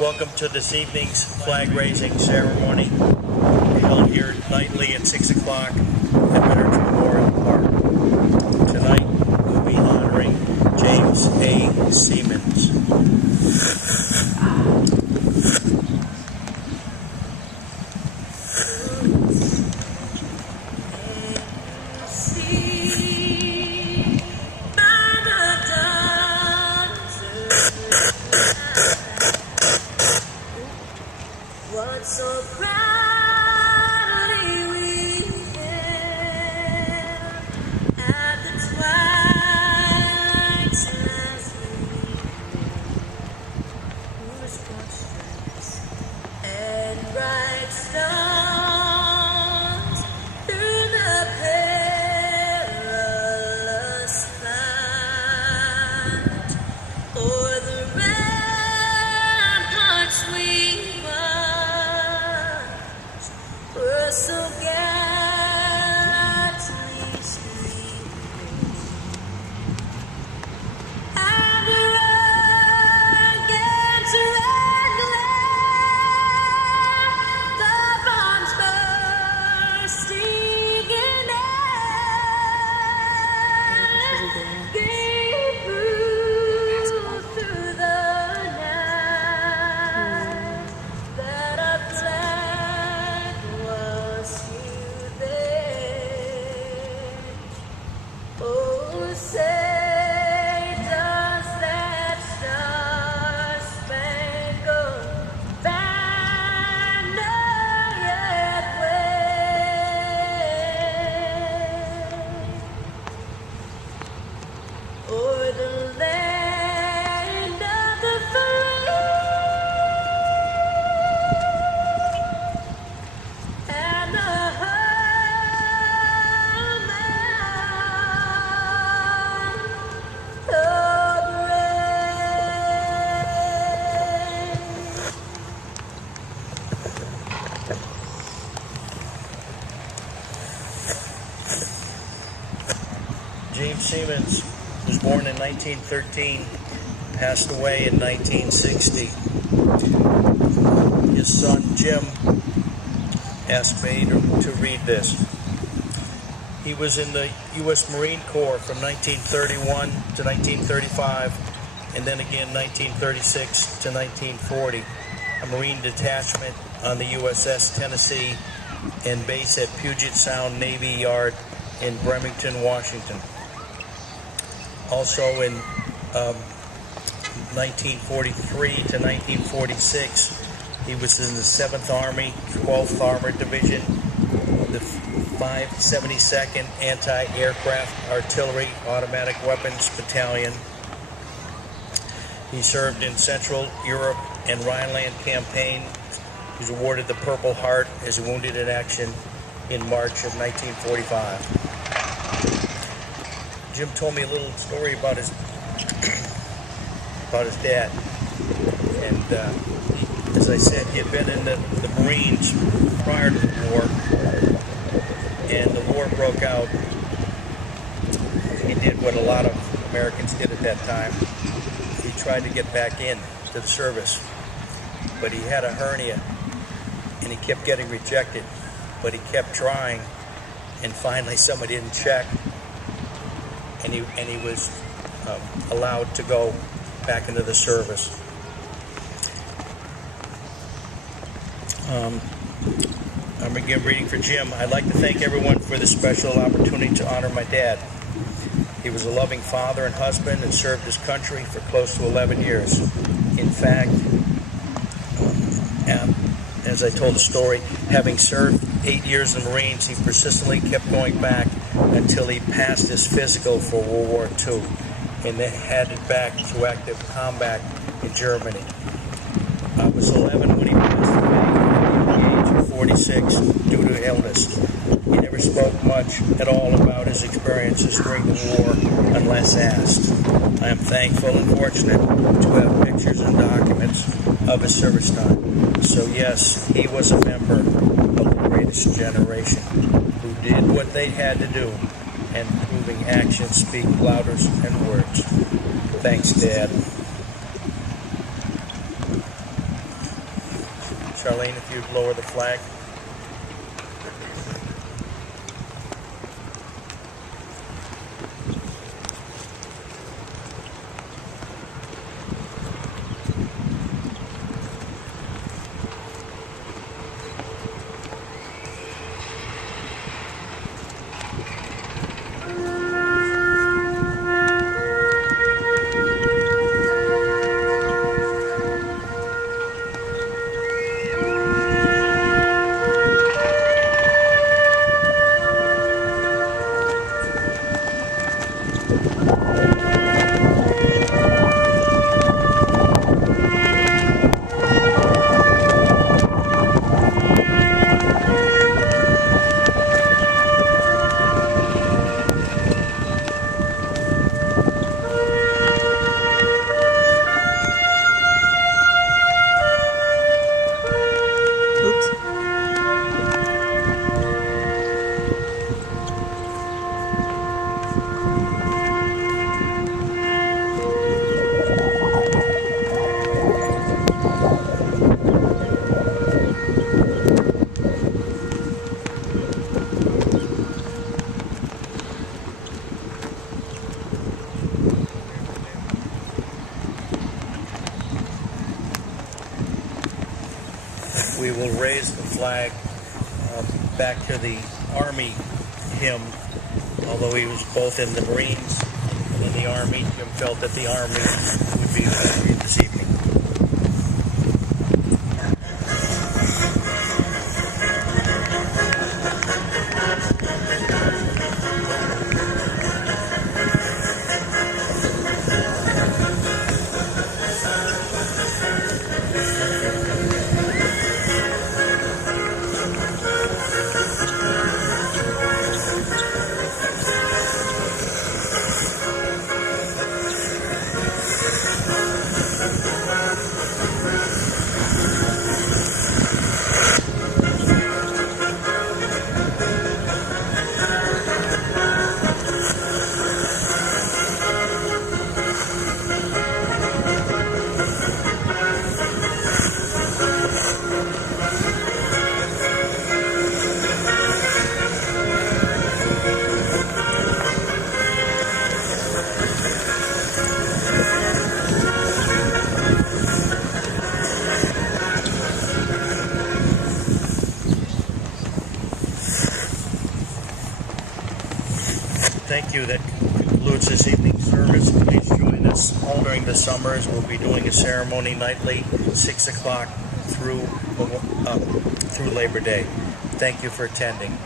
Welcome to this evening's flag raising ceremony, held here nightly at 6 o'clock at Veterans Memorial Park. Tonight we'll be honoring James A. Semons. What so proudly we hailed at the twilight's last gleaming, whose broad stripes and bright stars through the perilous fight o'er the ramparts we were so gallantly streaming, and against red glare, the bombs bursting in air gave proof through the night that our flag was still there. Oh, say does that star-spangled banner yet wave o'er the land of the free and the home of the James Semons was born in 1913, passed away in 1960. His son Jim asked me to read this. He was in the U.S. Marine Corps from 1931 to 1935, and then again 1936 to 1940. A Marine detachment on the USS Tennessee and base at Puget Sound Navy Yard in Bremerton, Washington. Also in 1943 to 1946, he was in the 7th Army, 12th Armored Division, the 572nd Anti-Aircraft Artillery Automatic Weapons Battalion. He served in Central Europe and Rhineland campaign. He was awarded the Purple Heart as wounded in action in March of 1945. Jim told me a little story about his dad, and as I said, he had been in the Marines prior to the war, and the war broke out. He did what a lot of Americans did at that time. He tried to get back in to the service, but he had a hernia, and he kept getting rejected, but he kept trying, and finally somebody didn't check, and he was allowed to go back into the service. I'm again reading for Jim. I'd like to thank everyone for this special opportunity to honor my dad. He was a loving father and husband and served his country for close to 11 years. In fact, as I told the story, having served 8 years in the Marines, he persistently kept going back until he passed his physical for World War II and then headed back to active combat in Germany. I was 11 when he passed away at the age of 46 due to illness. He never spoke much at all about his experiences during the war unless asked. I am thankful and fortunate to have pictures and documents of his service time. So yes, he was a member of the greatest generation who did what they had to do, and proving actions speak louder than words. Thanks, Dad. Charlene, if you'd lower the flag. We will raise the flag back to the Army hymn. Although he was both in the Marines and in the Army, Jim felt that the Army would be appropriate this evening. Thank you. That concludes this evening's service. Please join us all during the summers. We'll be doing a ceremony nightly, 6 o'clock through Labor Day. Thank you for attending.